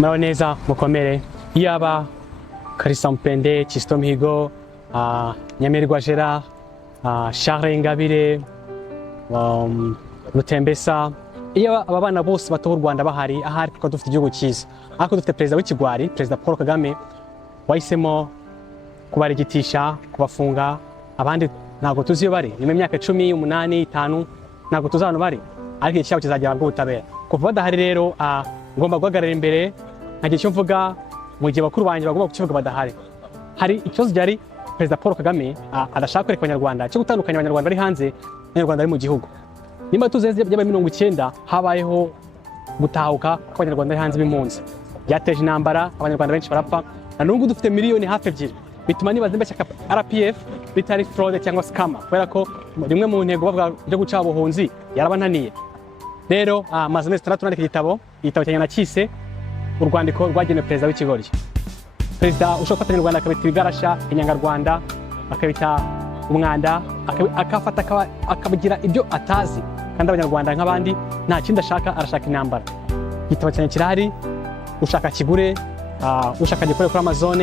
muraho neza mukomere iyaba Kalisa Mpende, Kizito Mihigo, Nyamirwa Gerard, Charles Ingabire, Rutembesa, iyo aba bana bose batoha u Rwanda bahari ahari kuko dufite igihugu cyiza, ariko dufite perezida w'ikigwari, perezida Paul Kagame wahisemo kubarigitisha, kubafunga. Abandi ntabwo tuzi iyo bari, nyuma y'imyaka 10, 8, 5 ntabwo tuzi ahantu bari, ariko iki cyabo kizagera bwo butabera. Kuva badahari rero ngomba guhagarara imbere nkagira icyo mvuga mu gihe bakuru banjye bagomba kukivuga badahari. Hari ikibazo cyari perezida Paul Kagame adashaka kwereka abanyarwanda cyo gutandukanya abanyarwanda bari hanze n'abanyarwanda bari mu gihugu. Nimba tuzeze byaba 90 habayeho gutahuka kw'abanyarwanda bari hanze b'impunzi, byateje intambara, abanyarwanda benshi barapfa, na nubwo dufite miliyoni hafi ebyiri. Bituma nibaza mbese RPF bitari fraude cyangwa scam, kubera ko rimwe mu ntego bavuga byo guca ubuhunzi yarabananiye. Rero maze neza 6 nandika igitabo cyanya nakise urwandiko rwagenewe perezida w'ikigoryi. Perezida ushobora gufatanya u Rwanda akabita ibigarasha, inyangarwanda, akabita umwanda, akafata akabigira ibyo atazi, kandi abanyarwanda nk'abandi nta kindi ashaka, arashaka intambara. Igitabo cyanya kirahari, ushaka kigure, ushaka gikore kuri Amazon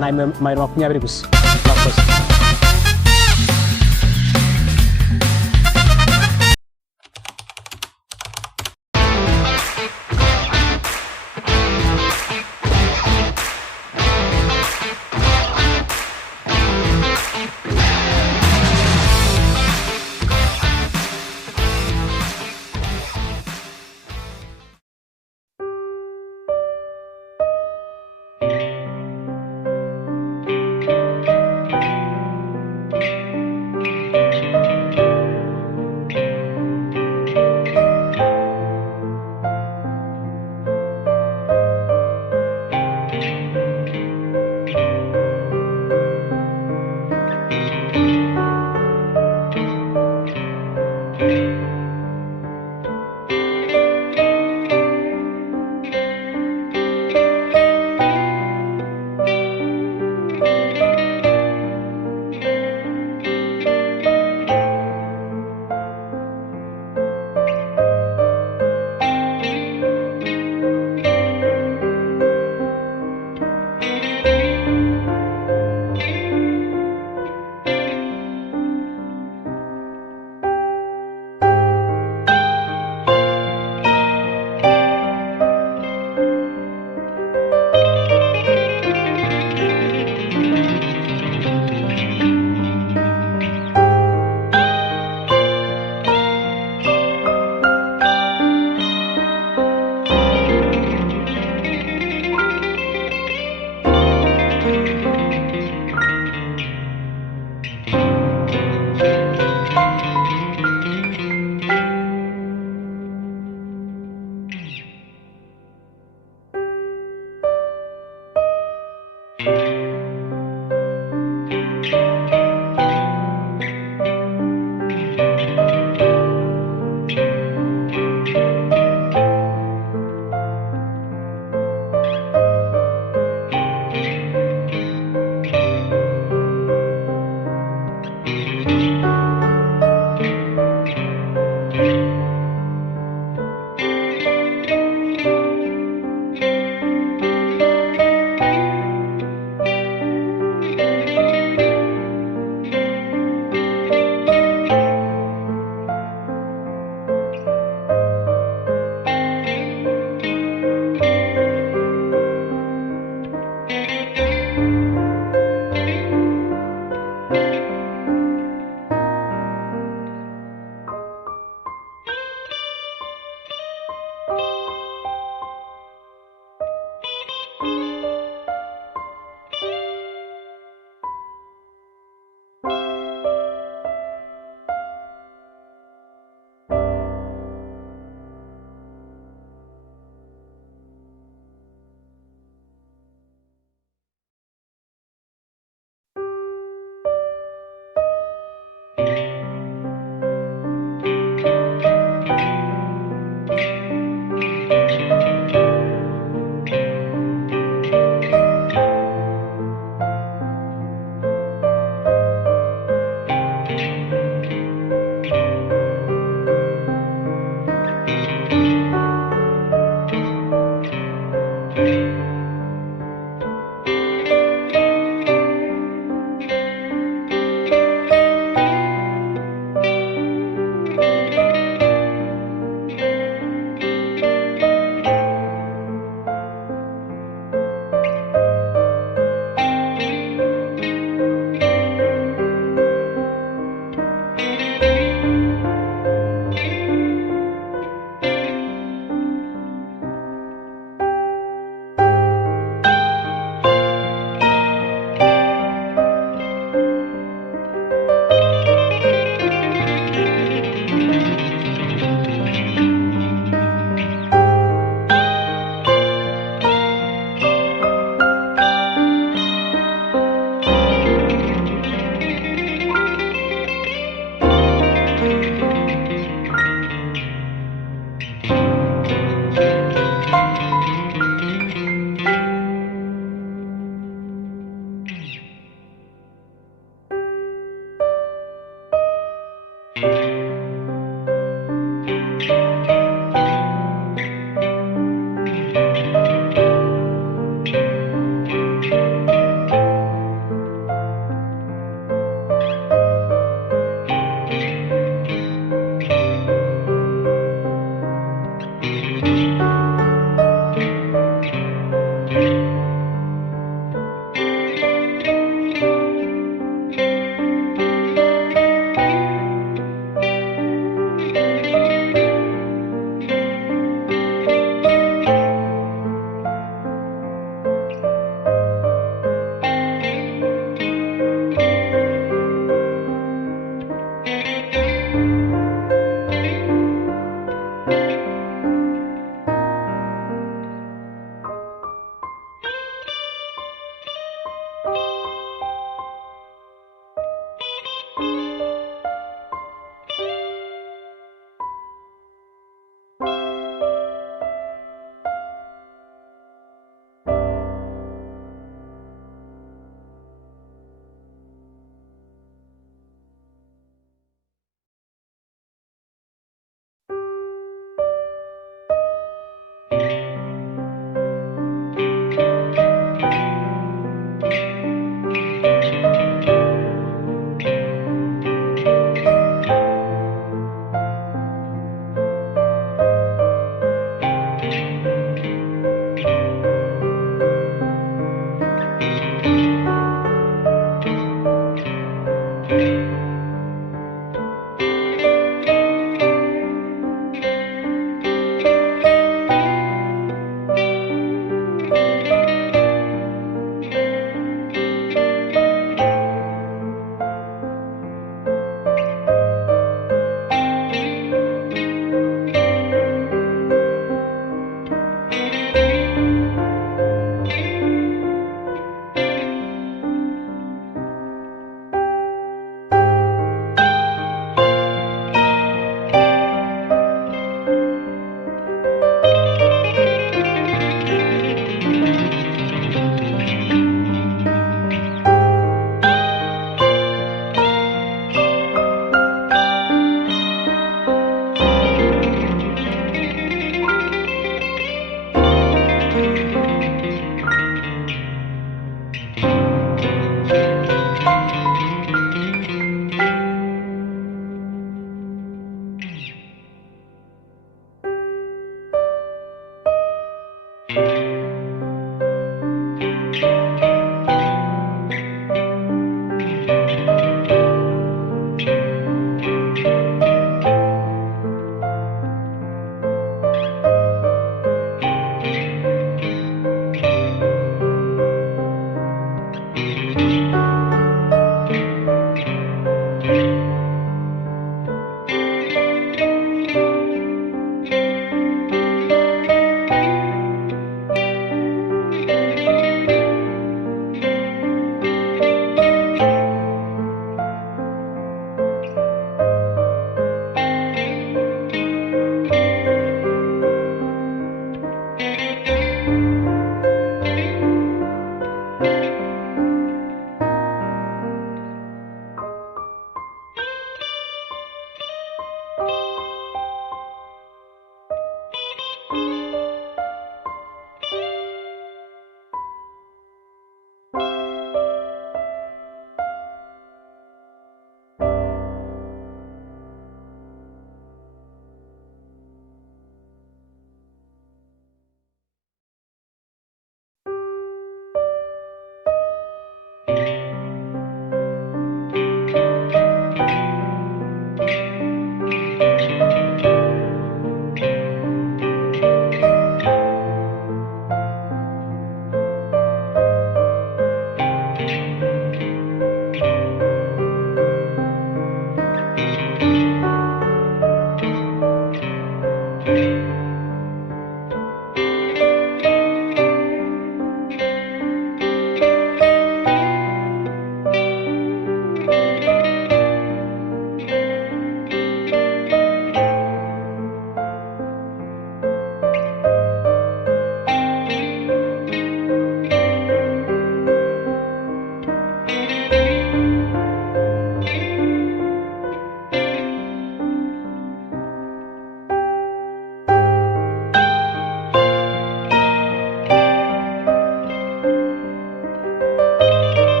na €20 gusa. Murakoze.